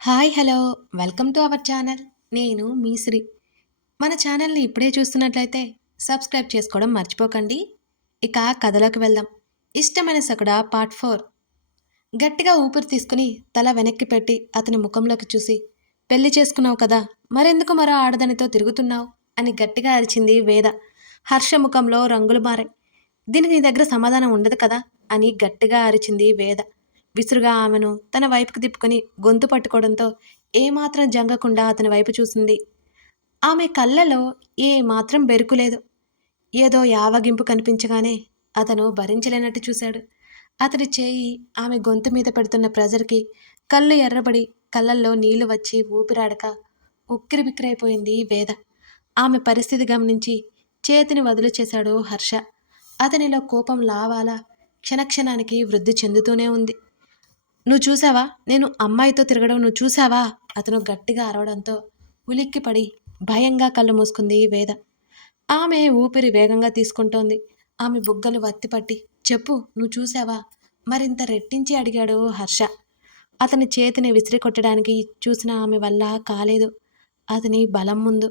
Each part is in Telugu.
Hi hello welcome to our channel. నేను మీ శ్రీ. మన ఛానల్ని ఇప్పుడే చూస్తున్నట్లయితే సబ్స్క్రైబ్ చేసుకోవడం మర్చిపోకండి. ఇక కథలోకి వెళ్దాం. ఇష్టమైన సకుడ పార్ట్ 4. గట్టిగా ఊపిరి తీసుకుని తల వెనక్కి పెట్టి అతని ముఖంలోకి చూసి, పెళ్లి చేసుకున్నావు కదా, మరెందుకు మరో ఆడదానితో తిరుగుతున్నావు అని గట్టిగా అరిచింది వేద. హర్ష ముఖంలో రంగులు మారాయి. దీనికి నీ దగ్గర సమాధానం ఉండదు కదా అని గట్టిగా అరిచింది వేద. విసురుగా ఆమెను తన వైపుకు తిప్పుకొని గొంతు పట్టుకోవడంతో ఏమాత్రం జంగకుండా అతని వైపు చూసింది. ఆమె కళ్ళలో ఏ మాత్రం బెరుకులేదు. ఏదో యావగింపు కనిపించగానే అతను భరించలేనట్టు చూశాడు. అతడి చేయి ఆమె గొంతు మీద పెడుతున్న ప్రెజర్కి కళ్ళు ఎర్రబడి కళ్ళల్లో నీళ్లు వచ్చి ఊపిరాడక ఉక్కిరిబిక్కిరైపోయింది వేద. ఆమె పరిస్థితి గమనించి చేతిని వదులు చేశాడు హర్ష. అతనిలో కోపం లావాలా క్షణక్షణానికి వృద్ధి చెందుతూనే ఉంది. నువ్వు చూసావా, నేను అమ్మాయితో తిరగడం నువ్వు చూసావా? అతను గట్టిగా అరవడంతో ఉలిక్కిపడి భయంగా కళ్ళు మూసుకుంది వేద. ఆమె ఊపిరి వేగంగా తీసుకుంటోంది. ఆమె బుగ్గలు వత్తిపట్టి చెప్పు, నువ్వు చూసావా? మరింత రెట్టించి అడిగాడు హర్ష. అతని చేతిని విసిరి కొట్టడానికి చూసిన ఆమె వల్ల కాలేదు. అతని బలం ముందు.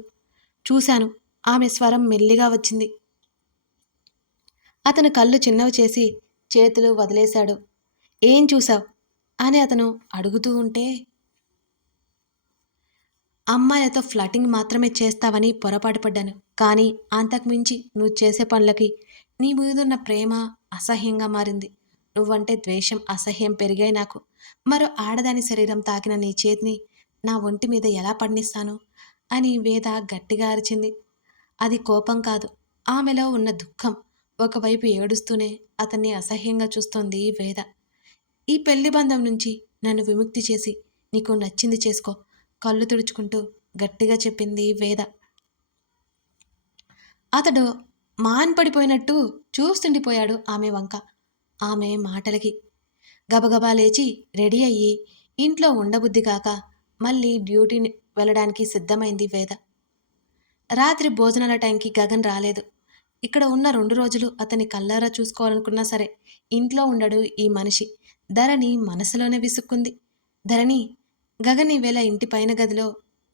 చూశాను. ఆమె స్వరం మెల్లిగా వచ్చింది. అతను కళ్ళు చిన్నవి చేసి చేతులు వదిలేశాడు. ఏం చూశావు అని అతను అడుగుతూ ఉంటే, అమ్మాయిలతో ఫ్లటింగ్ మాత్రమే చేస్తావని పొరపాటు పడ్డాను. కానీ అంతకుమించి నువ్వు చేసే పనులకి నీ మీదున్న ప్రేమ అసహ్యంగా మారింది. నువ్వంటే ద్వేషం, అసహ్యం పెరిగాయి నాకు. మరో ఆడదాని శరీరం తాకిన నీ చేతిని నా ఒంటి మీద ఎలా పండిస్తాను అని వేద గట్టిగా అరిచింది. అది కోపం కాదు, ఆమెలో ఉన్న దుఃఖం. ఒకవైపు ఏడుస్తూనే అతన్ని అసహ్యంగా చూస్తోంది వేద. ఈ పెళ్లి బంధం నుంచి నన్ను విముక్తి చేసి నీకు నచ్చింది చేసుకో, కళ్ళు తుడుచుకుంటూ గట్టిగా చెప్పింది వేద. అతడు మాన్పడిపోయినట్టు చూస్తుండిపోయాడు ఆమె వంక. ఆమె మాటలకి గబగబా లేచి రెడీ అయ్యి ఇంట్లో ఉండబుద్ధి కాక మళ్ళీ డ్యూటీని వెళ్ళడానికి సిద్ధమైంది వేద. రాత్రి భోజనాల టైంకి గగన్ రాలేదు. ఇక్కడ ఉన్న 2 రోజులు అతని కళ్ళారా చూసుకోవాలనుకున్నా సరే ఇంట్లో ఉండడు ఈ మనిషి. ధరణి మనసులోనే విసుక్కుంది. ధరణి, గగన్ ఈవేళ ఇంటి పైన గదిలో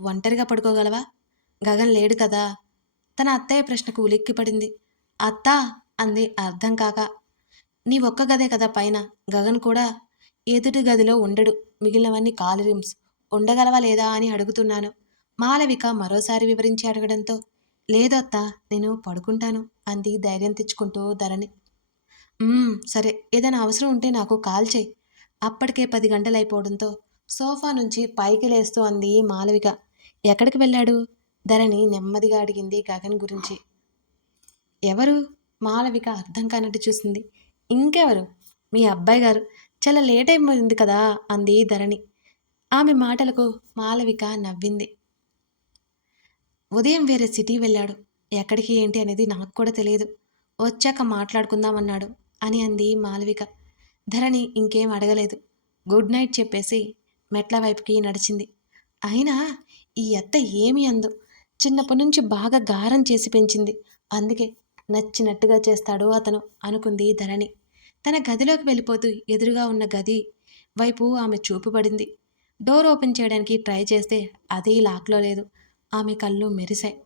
ఒంటరిగా పడుకోగలవా? గగన్ లేడు కదా. తన అత్తయ్య ప్రశ్నకు ఉలిక్కిపడింది. అత్తా అంది అర్థం కాక. నీ ఒక్క గదే కదా పైన, గగన్ కూడా ఎదుటి గదిలో ఉండడు. మిగిలినవన్నీ ఖాళీ రూమ్స్. ఉండగలవా లేదా అని అడుగుతున్నాను. మాలవిక మరోసారి వివరించి అడగడంతో, లేదు అత్తా, నేను పడుకుంటాను అంది ధైర్యం తెచ్చుకుంటూ ధరణి. సరే, ఏదైనా అవసరం ఉంటే నాకు కాల్ చేయి. అప్పటికే 10 గంటలైపోవడంతో సోఫా నుంచి పైకి లేస్తూ అంది మాలవిక. ఎక్కడికి వెళ్ళాడు? ధరణి నెమ్మదిగా అడిగింది గగన్ గురించి. ఎవరు? మాలవిక అర్థం కానట్టు చూసింది. ఇంకెవరు, మీ అబ్బాయి గారు. చాలా లేట్ అయిపోయింది కదా అంది ధరణి. ఆమె మాటలకు మాలవిక నవ్వింది. ఉదయం వేరే సిటీ వెళ్ళాడు. ఎక్కడికి ఏంటి అనేది నాకు కూడా తెలియదు. వచ్చాక మాట్లాడుకుందామన్నాడు అని అంది మాలవిక. ధరణి ఇంకేం అడగలేదు. గుడ్ నైట్ చెప్పేసి మెట్ల వైపుకి నడిచింది. అయినా ఈ అత్త ఏమి అందు. చిన్నప్పటి నుంచి బాగా గారం చేసి పెంచింది. అందుకే నచ్చినట్టుగా చేస్తాడు అతను అనుకుంది ధరణి. తన గదిలోకి వెళ్ళిపోతూ ఎదురుగా ఉన్న గది వైపు ఆమె చూపు పడింది. డోర్ ఓపెన్ చేయడానికి ట్రై చేస్తే అది లాక్లో లేదు. ఆమె కళ్ళు మెరిశాయి.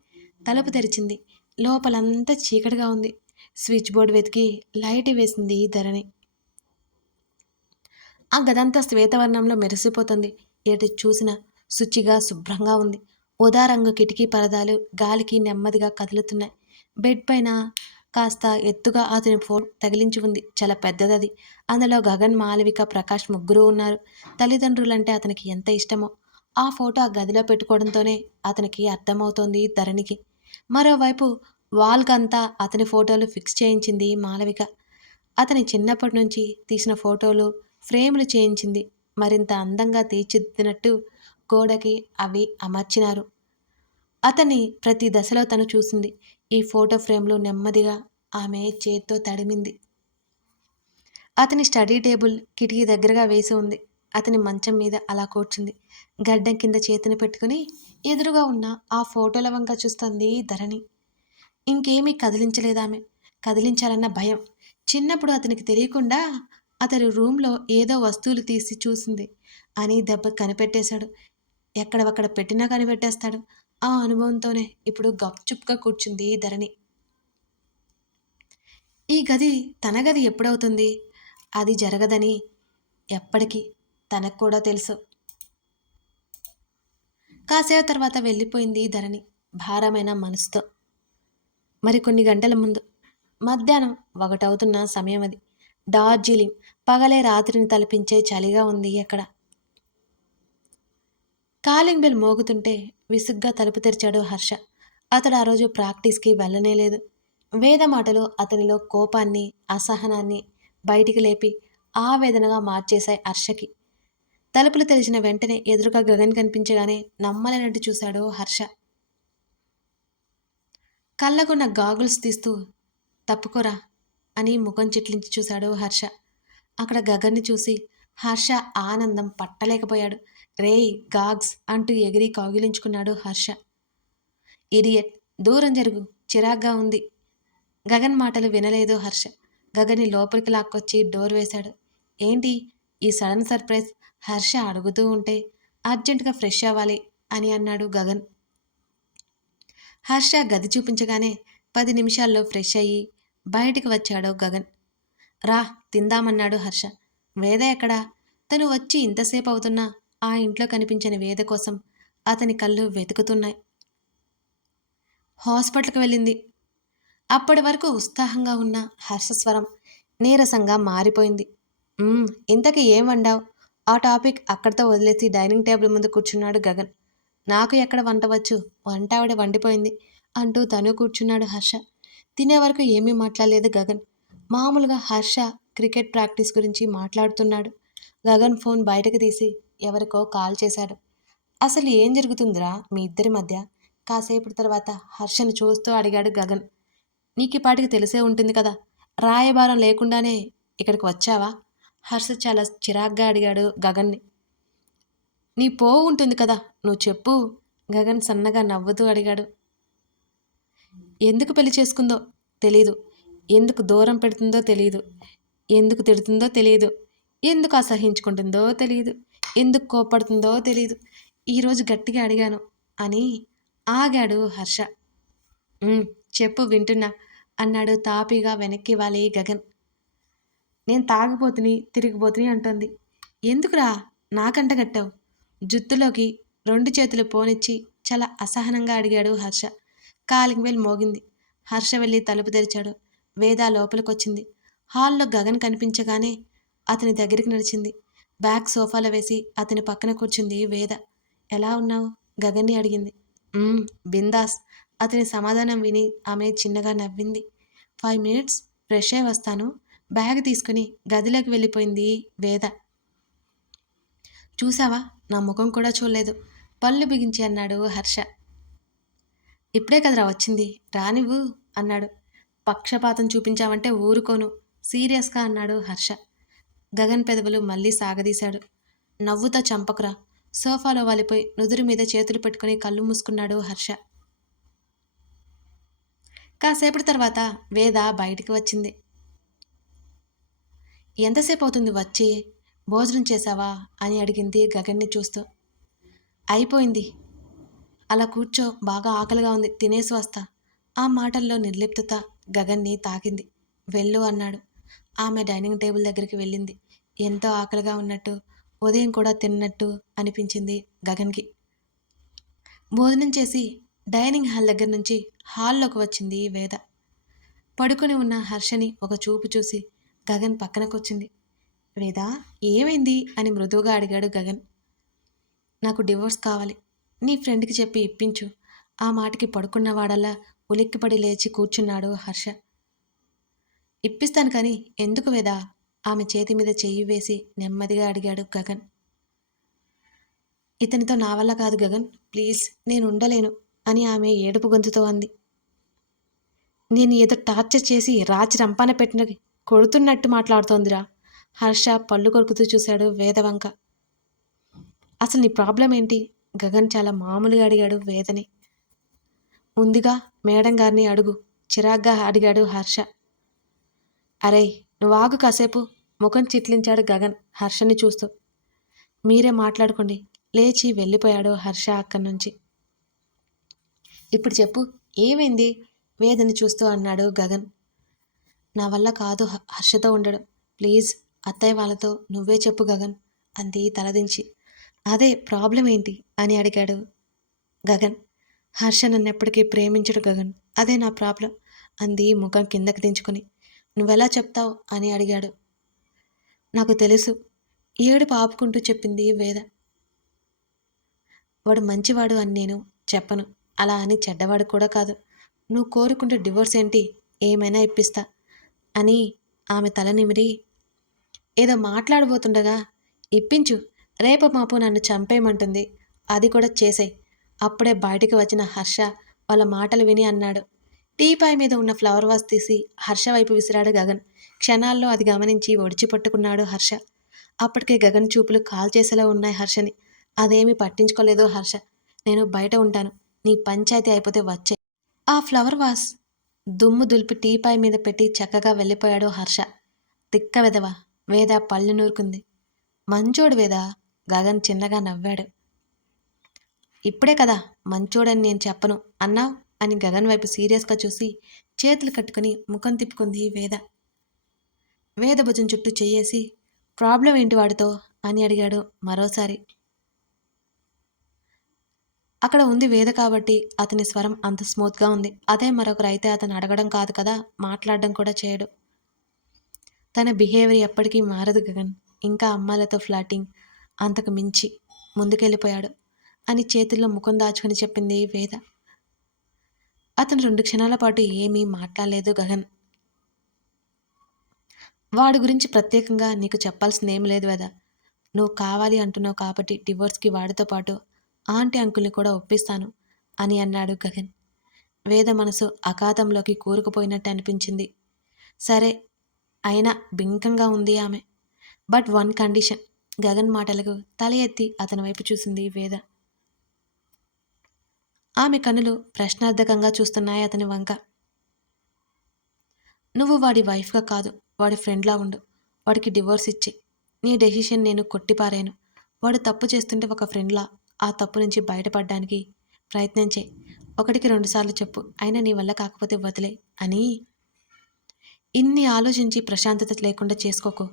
తలుపు తెరిచింది. లోపలంతా చీకటిగా ఉంది. స్విచ్ బోర్డు వెతికి లైట్ వేసింది ధరణి. ఆ గదంతా శ్వేతవర్ణంలో మెరిసిపోతుంది. ఎటు చూసినా శుచిగా శుభ్రంగా ఉంది. ఉదారంగు కిటికీ పరదాలు గాలికి నెమ్మదిగా కదులుతున్నాయి. బెడ్ పైన కాస్త ఎత్తుగా అతని ఫోన్ తగిలించి ఉంది. చాలా పెద్దదది. అందులో గగన్, మాలవిక, ప్రకాష్ ముగ్గురు ఉన్నారు. తల్లిదండ్రులంటే అతనికి ఎంత ఇష్టమో ఆ ఫోటో ఆ గదిలో పెట్టుకోవడంతోనే అతనికి అర్థమవుతోంది ధరణికి. మరోవైపు వాల్కంతా అతని ఫోటోలు ఫిక్స్ చేయించింది మాలవిక. అతని చిన్నప్పటి నుంచి తీసిన ఫోటోలు ఫ్రేములు చేయించింది. మరింత అందంగా తీర్చిదిద్దినట్టు గోడకి అవి అమర్చినారు. అతని ప్రతి దశలో తను చూసింది. ఈ ఫోటో ఫ్రేమ్లు నెమ్మదిగా ఆమె చేత్తో తడిమింది. అతని స్టడీ టేబుల్ కిటికీ దగ్గరగా వేసి ఉంది. అతని మంచం మీద అలా కూర్చుంది. గడ్డం కింద చేతిని పెట్టుకుని ఎదురుగా ఉన్న ఆ ఫోటోల వంక చూస్తుంది ధరణి. ఇంకేమీ కదిలించలేదామె. కదిలించాలన్న భయం. చిన్నప్పుడు అతనికి తెలియకుండా అతని రూమ్లో ఏదో వస్తువులు తీసి చూసింది. అని దెబ్బ కనిపెట్టేశాడు. ఎక్కడవక్కడ పెట్టినా కనిపెట్టేస్తాడు. ఆ అనుభవంతోనే ఇప్పుడు గప్చుప్గా కూర్చుంది ధరణి. ఈ గది తన గది ఎప్పుడవుతుంది? అది జరగదని ఎప్పటికీ తనకు కూడా తెలుసు. కాసేపు తర్వాత వెళ్ళిపోయింది ధరణి భారమైన మనసుతో. మరికొన్ని గంటల ముందు మధ్యాహ్నం 1 సమయం అది. డార్జిలింగ్ పగలే రాత్రిని తలపించే చలిగా ఉంది అక్కడ. కాలింగ్ బెల్ మోగుతుంటే విసుగ్గా తలుపు తెరిచాడు హర్ష. అతడు ఆ రోజు ప్రాక్టీస్కి వెళ్ళనే లేదు. వేద మాటలు అతనిలో కోపాన్ని, అసహనాన్ని బయటికి లేపి ఆవేదనగా మార్చేశాయి హర్షకి. తలుపులు తెరిచిన వెంటనే ఎదురుగా గగన్ కనిపించగానే నమ్మలేనట్టు చూశాడు హర్ష. కళ్ళకున్న గాగుల్స్ తీస్తూ తప్పుకోరా అని ముఖం చిట్లించి చూశాడు హర్ష. అక్కడ గగన్ని చూసి హర్ష ఆనందం పట్టలేకపోయాడు. రేయ్ గాగ్స్ అంటూ ఎగిరి కౌగిలించుకున్నాడు హర్ష. ఇడియట్, దూరం జరుగు, చిరాగ్గా ఉంది. గగన్ మాటలు వినలేదు హర్ష. గగన్ని లోపలికి లాక్కొచ్చి డోర్ వేశాడు. ఏంటి ఈ సడన్ సర్ప్రైజ్? హర్ష అడుగుతూ ఉంటే అర్జెంటుగా ఫ్రెష్ అవ్వాలి అని అన్నాడు గగన్. హర్ష గది చూపించగానే 10 నిమిషాల్లో ఫ్రెష్ అయ్యి బయటికి వచ్చాడు గగన్. రా తిందామన్నాడు హర్ష. వేద ఎక్కడా? తను వచ్చి ఇంతసేపు అవుతున్నా ఆ ఇంట్లో కనిపించని వేద కోసం అతని కళ్ళు వెతుకుతున్నాయి. హాస్పిటల్కి వెళ్ళింది. అప్పటి వరకు ఉత్సాహంగా ఉన్న హర్షస్వరం నీరసంగా మారిపోయింది. ఇంతకీ ఏం వండావు? ఆ టాపిక్ అక్కడితో వదిలేసి డైనింగ్ టేబుల్ ముందు కూర్చున్నాడు గగన్. నాకు ఎక్కడ వంట వచ్చు, వంట ఆవిడ వండిపోయింది అంటూ తను కూర్చున్నాడు హర్ష. తినే వరకు ఏమీ మాట్లాడలేదు గగన్. మామూలుగా హర్ష క్రికెట్ ప్రాక్టీస్ గురించి మాట్లాడుతున్నాడు. గగన్ ఫోన్ బయటకు తీసి ఎవరికో కాల్ చేశాడు. అసలు ఏం జరుగుతుందిరా మీ ఇద్దరి మధ్య? కాసేపటి తర్వాత హర్షను చూస్తూ అడిగాడు గగన్. నీకు ఈ పాటికి తెలిసే ఉంటుంది కదా, రాయబారం లేకుండానే ఇక్కడికి వచ్చావా? హర్ష చాలా చిరాగ్గా అడిగాడు గగన్ని. నీ పోవు ఉంటుంది కదా, నువ్వు చెప్పు. గగన్ సన్నగా నవ్వుతూ అడిగాడు. ఎందుకు పెళ్లి చేసుకుందో తెలీదు, ఎందుకు దూరం పెడుతుందో తెలియదు, ఎందుకు తిడుతుందో తెలియదు, ఎందుకు అసహించుకుంటుందో తెలియదు, ఎందుకు కోప్పడుతుందో తెలియదు. ఈరోజు గట్టిగా అడిగాను అని ఆగాడు హర్ష. చెప్పు వింటున్నా అన్నాడు తాపీగా వెనక్కి వాలి గగన్. నేను తాగిపోతుని తిరిగిపోతుని అంటోంది. ఎందుకురా నాకంట కట్టావు? జుత్తులోకి 2 చేతులు పోనిచ్చి చాలా అసహనంగా అడిగాడు హర్ష. కాలింగ్ బెల్ మోగింది. హర్ష వెళ్ళి తలుపు తెరిచాడు. వేద లోపలికొచ్చింది. హాల్లో గగన్ కనిపించగానే అతని దగ్గరికి నడిచింది. బ్యాగ్ సోఫాలో వేసి అతని పక్కన కూర్చుంది వేద. ఎలా ఉన్నావు? గగన్ని అడిగింది. బిందాస్. అతని సమాధానం విని ఆమె చిన్నగా నవ్వింది. 5 మినిట్స్ ఫ్రెష్ అయి వస్తాను. బ్యాగ్ తీసుకుని గదిలోకి వెళ్ళిపోయింది వేద. చూసావా, నా ముఖం కూడా చూడలేదు, పళ్ళు బిగించి అన్నాడు హర్ష. ఇప్పుడే కదరా వచ్చింది, రానివ్వు అన్నాడు. పక్షపాతం చూపించావంటే ఊరుకోను సీరియస్గా అన్నాడు హర్ష. గగన్ పెదవులు మళ్ళీ సాగదీశాడు. నవ్వుతో చంపకురా. సోఫాలో వాలిపోయి నుదురు మీద చేతులు పెట్టుకుని కళ్ళు మూసుకున్నాడు హర్ష. కాసేపటి తర్వాత వేద బయటికి వచ్చింది. ఎంతసేపు అవుతుంది వచ్చి? భోజనం చేశావా అని అడిగింది గగన్ని చూస్తూ. అయిపోయింది. అలా కూర్చో, బాగా ఆకలిగా ఉంది, తినేసి వస్తా. ఆ మాటల్లో నిర్లిప్తత గగన్ని తాకింది. వెళ్ళు అన్నాడు. ఆమె డైనింగ్ టేబుల్ దగ్గరికి వెళ్ళింది. ఎంతో ఆకలిగా ఉన్నట్టు, ఉదయం కూడా తిన్నట్టు అనిపించింది గగన్కి. భోజనం చేసి డైనింగ్ హాల్ దగ్గర నుంచి హాల్లోకి వచ్చింది వేద. పడుకొని ఉన్న హర్షని ఒక చూపు చూసి గగన్ పక్కనకొచ్చింది. వేద ఏమైంది అని మృదువుగా అడిగాడు గగన్. నాకు డివోర్స్ కావాలి, నీ ఫ్రెండ్కి చెప్పి ఇప్పించు. ఆ మాటకి పడుకున్నవాడల్లా ఉలిక్కిపడి లేచి కూర్చున్నాడు హర్ష. ఇప్పిస్తాను కానీ ఎందుకు వేదా? ఆమె చేతి మీద చెయ్యి వేసి నెమ్మదిగా అడిగాడు గగన్. ఇతనితో నా వల్ల కాదు గగన్, ప్లీజ్, నేను ఉండలేను అని ఆమె ఏడుపు గొంతుతో అంది. నేను ఏదో టార్చర్ చేసి రాచి రంపాన పెట్టిన కొడుతున్నట్టు మాట్లాడుతోందిరా. హర్ష పళ్ళు కొరుకుతూ చూశాడు వేదవంక. అసలు నీ ప్రాబ్లం ఏంటి? గగన్ చాలా మామూలుగా అడిగాడు వేదని. ఉందిగా, మేడం గారిని అడుగు, చిరాగ్గా అడిగాడు హర్ష. అరే నువ్వు ఆగు కాసేపు, ముఖం చిట్లించాడు గగన్ హర్షని చూస్తూ. మీరే మాట్లాడుకోండి. లేచి వెళ్ళిపోయాడు హర్ష అక్కడి నుంచి. ఇప్పుడు చెప్పు, ఏమైంది? వేదని చూస్తూ అన్నాడు గగన్. నా వల్ల కాదు హర్షతో ఉండడం. ప్లీజ్ అత్తయ్య వాళ్ళతో నువ్వే చెప్పు గగన్ అంది తలదించి. అదే ప్రాబ్లం ఏంటి అని అడిగాడు గగన్. హర్ష నన్నెప్పటికీ ప్రేమించడు గగన్, అదే నా ప్రాబ్లం అంది ముఖం కిందకి దించుకుని. నువ్వెలా చెప్తావు అని అడిగాడు. నాకు తెలుసు, ఏడుపు ఆపుకుంటూ చెప్పింది వేద. వాడు మంచివాడు అని నేను చెప్పను, అలా అని చెడ్డవాడు కూడా కాదు. నువ్వు కోరుకుంటే డివోర్స్ ఏంటి, ఏమైనా ఇప్పిస్తా అని ఆమె తల నిమిరి ఏదో మాట్లాడబోతుండగా, ఇప్పించు, రేపు మాపు నన్ను చంపేయమంటుంది, అది కూడా చేసేయ్. అప్పుడే బయటికి వచ్చిన హర్ష వాళ్ళ మాటలు విని అన్నాడు. టీపాయ్ మీద ఉన్న ఫ్లవర్ వాస్ తీసి హర్ష వైపు విసిరాడు గగన్. క్షణాల్లో అది గమనించి ఒడిచి పట్టుకున్నాడు హర్ష. అప్పటికే గగన్ చూపులు కాల్ చేసేలా ఉన్నాయి హర్షని. అదేమీ పట్టించుకోలేదు హర్ష. నేను బయట ఉంటాను, నీ పంచాయతీ అయిపోతే వచ్చే. ఆ ఫ్లవర్ వాస్ దుమ్ము దులిపి టీపాయ్ మీద పెట్టి చక్కగా వెళ్ళిపోయాడు హర్ష. తిక్క వెదవ, వేద పళ్ళు నూరుకుంది. మంచోడు వేద, గగన్ చిన్నగా నవ్వాడు. ఇప్పుడే కదా మంచోడని నేను చెప్పను అన్నావు అని గగన్ వైపు సీరియస్గా చూసి చేతులు కట్టుకుని ముఖం తిప్పుకుంది వేద. వేద భుజం చుట్టూ చెయ్యేసి ప్రాబ్లం ఏంటి వాడితో అని అడిగాడు మరోసారి. అక్కడ ఉంది వేద కాబట్టి అతని స్వరం అంత స్మూత్గా ఉంది. అదే మరొకరు అయితే అతను అడగడం కాదు కదా, మాట్లాడడం కూడా చేయడు. తన బిహేవియర్ ఎప్పటికీ మారదు గగన్. ఇంకా అమ్మాయిలతో ఫ్లాటింగ్, అంతకు మించి ముందుకెళ్ళిపోయాడు అని చేతుల్లో ముఖం దాచుకుని చెప్పింది వేద. అతను 2 క్షణాల పాటు ఏమీ మాట్లాడలేదు గగన్. వాడి గురించి ప్రత్యేకంగా నీకు చెప్పాల్సింది ఏం లేదు వేద. నువ్వు కావాలి అంటున్నావు కాబట్టి డివోర్స్కి వాడితో పాటు ఆంటీ అంకుల్ని కూడా ఒప్పిస్తాను అని అన్నాడు గగన్. వేద మనసు అఘాతంలోకి కూరుకుపోయినట్టు అనిపించింది. సరే అయినా బింకంగా ఉంది ఆమె. But one condition. గగన్ మాటలకు తల ఎత్తి అతని వైపు చూసింది వేద. ఆమె కనులు ప్రశ్నార్థకంగా చూస్తున్నాయి అతని వంక. నువ్వు వాడి వైఫ్గా కాదు, వాడి ఫ్రెండ్లా ఉండు. వాడికి డివోర్స్ ఇచ్చి నీ డెసిషన్ నేను కొట్టిపారాను. వాడు తప్పు చేస్తుంటే ఒక ఫ్రెండ్లా ఆ తప్పు నుంచి బయటపడడానికి ప్రయత్నం చేయి. 1కి 2 సార్లు చెప్పు, అయినా నీ వల్ల కాకపోతే వదిలే అని. ఇన్ని ఆలోచించి ప్రశాంతత లేకుండా చేసుకోకు.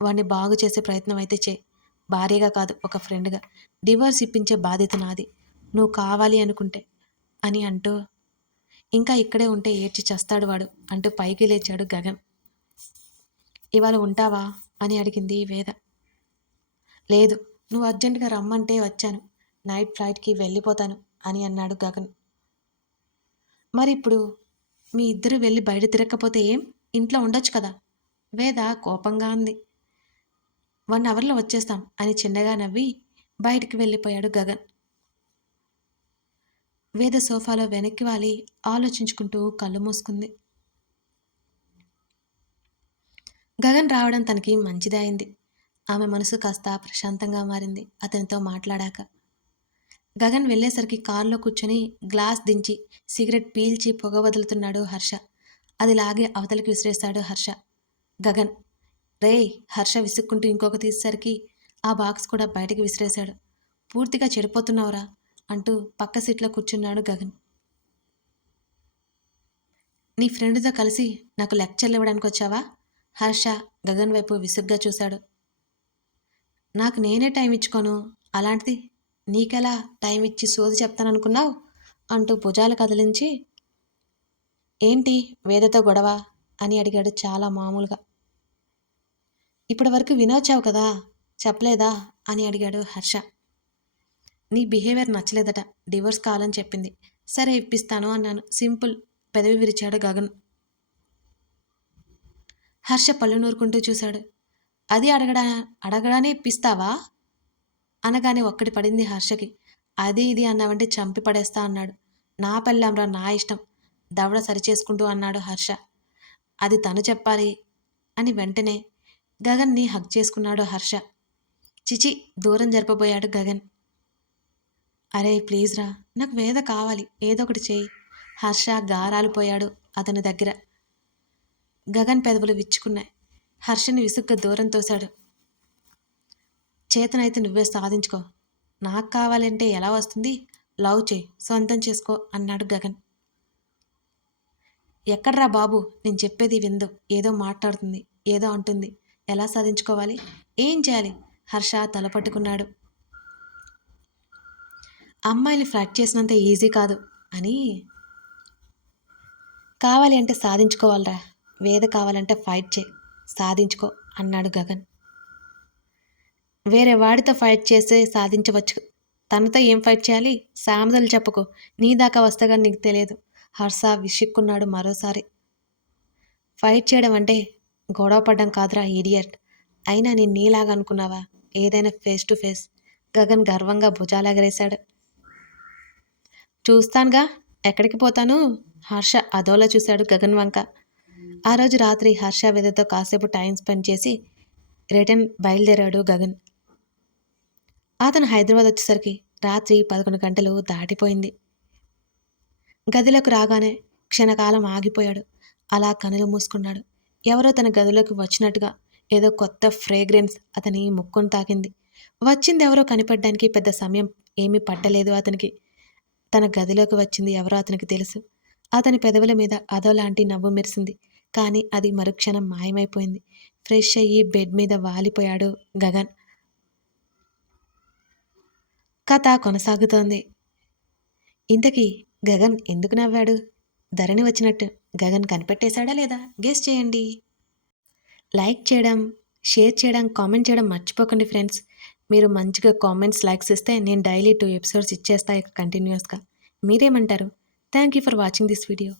వాడిని బాగు చేసే ప్రయత్నం అయితే చేయి. భార్యగా కాదు, ఒక ఫ్రెండ్గా. డివోర్స్ ఇప్పించే బాధ్యత నాది, నువ్వు కావాలి అనుకుంటే అని అంటూ. ఇంకా ఇక్కడే ఉంటే ఏడ్చి చస్తాడు వాడు అంటూ పైకి లేచాడు గగన్. ఇవాళ ఉంటావా అని అడిగింది వేద. లేదు, నువ్వు అర్జెంటుగా రమ్మంటే వచ్చాను. నైట్ ఫ్లైట్కి వెళ్ళిపోతాను అని అన్నాడు గగన్. మరి ఇప్పుడు మీ ఇద్దరు వెళ్ళి బయట తిరగకపోతే ఏం, ఇంట్లో ఉండొచ్చు కదా. వేద కోపంగా అంది. 1 అవర్లో వచ్చేస్తాం అని చిన్నగా నవ్వి బయటికి వెళ్ళిపోయాడు గగన్. వేద సోఫాలో వెనక్కి వాలి ఆలోచించుకుంటూ కళ్ళు మూసుకుంది. గగన్ రావడం తనకి మంచిదే అయింది. ఆమె మనసు కాస్త ప్రశాంతంగా మారింది అతనితో మాట్లాడాక. గగన్ వెళ్ళేసరికి కారులో కూర్చొని గ్లాస్ దించి సిగరెట్ పీల్చి పొగ వదులుతున్నాడు హర్ష. అది లాగి అవతలికి విసిరేశాడు హర్ష. గగన్, రేయ్ హర్ష విసుక్కుంటూ ఇంకొక తీసేసరికి ఆ బాక్స్ కూడా బయటికి విసిరేశాడు. పూర్తిగా చెడిపోతున్నావురా అంటూ పక్క సీట్లో కూర్చున్నాడు గగన్. నీ ఫ్రెండ్తో కలిసి నాకు లెక్చర్లు ఇవ్వడానికి వచ్చావా? హర్ష గగన్ వైపు విసుగ్గా చూశాడు. నాకు నేనే టైం ఇచ్చుకోను, అలాంటిది నీకెలా టైం ఇచ్చి సోది చెప్తాననుకున్నావు అంటూ భుజాలు కదిలించి. ఏంటి వేదతో గొడవ అని అడిగాడు చాలా మామూలుగా. ఇప్పటి వరకు వినొచ్చావు కదా, చెప్పలేదా అని అడిగాడు హర్ష. నీ బిహేవియర్ నచ్చలేదట, డివోర్స్ కావాలని చెప్పింది. సరే ఇప్పిస్తాను అన్నాను, సింపుల్ పెదవి విరిచాడు గగన్. హర్ష పళ్ళు నూరుకుంటూ చూశాడు. అది అడగడానే ఇప్పిస్తావా అనగానే ఒక్కటి పడింది హర్షకి. అది ఇది అన్నావంటే చంపి పడేస్తా అన్నాడు. నా పెళ్ళాంరా, నా ఇష్టం దవడ సరిచేసుకుంటూ అన్నాడు హర్ష. అది తను చెప్పాలి అని వెంటనే గగన్ని హగ్ చేసుకున్నాడు హర్ష. చిచి, దూరం జరపబోయాడు గగన్. అరే ప్లీజ్ రా, నాకు వేద కావాలి, ఏదో ఒకటి చేయి. హర్ష గారాలిపోయాడు అతని దగ్గర. గగన్ పెదవులు విచ్చుకున్నాయి. హర్షని విసుగ్గా దూరం తోశాడు. చేతనైతే నువ్వే సాధించుకో. నాకు కావాలంటే ఎలా వస్తుంది? లవ్ చేయి, సొంతం చేసుకో అన్నాడు గగన్. ఎక్కడ్రా బాబు, నేను చెప్పేది విందు. ఏదో మాట్లాడుతుంది, ఏదో అంటుంది. ఎలా సాధించుకోవాలి? ఏం చేయాలి? హర్ష తలపట్టుకున్నాడు. అమ్మాయిని ఫ్లర్ట్ చేసినంత ఈజీ కాదు అని. కావాలి అంటే సాధించుకోవాలిరా. వేద కావాలంటే ఫైట్ చేయి, సాధించుకో అన్నాడు గగన్. వేరే వాడితో ఫైట్ చేస్తే సాధించవచ్చు, తనతో ఏం ఫైట్ చేయాలి? సామెతలు చెప్పకు, నీ దాకా వస్తగా నీకు తెలియదు. హర్ష విసుక్కున్నాడు మరోసారి. ఫైట్ చేయడం అంటే గొడవ పడ్డం కాదురా ఈడియట్. అయినా నేను నీలాగా అనుకున్నావా? ఏదైనా ఫేస్ టు ఫేస్. గగన్ గర్వంగా భుజాలెగరేశాడు. చూస్తానుగా, ఎక్కడికి పోతాను? హర్ష అదోలా చూశాడు గగన్ వంక. ఆ రోజు రాత్రి హర్ష వేదతో కాసేపు టైం స్పెండ్ చేసి రిటర్న్ బయలుదేరాడు గగన్. అతను హైదరాబాద్ వచ్చేసరికి రాత్రి 11 గంటలు దాటిపోయింది. గదిలోకి రాగానే క్షణకాలం ఆగిపోయాడు. అలా కనులు మూసుకున్నాడు. ఎవరో తన గదిలోకి వచ్చినట్టుగా ఏదో కొత్త ఫ్రేగ్రెన్స్ అతని ముక్కును తాకింది. వచ్చింది ఎవరో కనిపెట్టడానికి పెద్ద సమయం ఏమీ పట్టలేదు అతనికి. తన గదిలోకి వచ్చింది ఎవరో అతనికి తెలుసు. అతని పెదవుల మీద అదోలాంటి నవ్వు మెరిసింది. కానీ అది మరుక్షణం మాయమైపోయింది. ఫ్రెష్ అయ్యి బెడ్ మీద వాలిపోయాడు గగన్. కథ కొనసాగుతోంది. ఇంతకీ గగన్ ఎందుకు నవ్వాడు? ధరణి వచ్చినట్టు గగన్ కనిపెట్టేశాడా లేదా? గెస్ చేయండి. లైక్ చేయడం, షేర్ చేయడం, కామెంట్ చేయడం మర్చిపోకండి ఫ్రెండ్స్. మీరు మంచిగా కామెంట్స్, లైక్స్ ఇస్తే నేను డైలీ 2 ఎపిసోడ్స్ ఇచ్చేస్తా కంటిన్యూస్గా. మీరేమంటారు? Thank you for watching this video.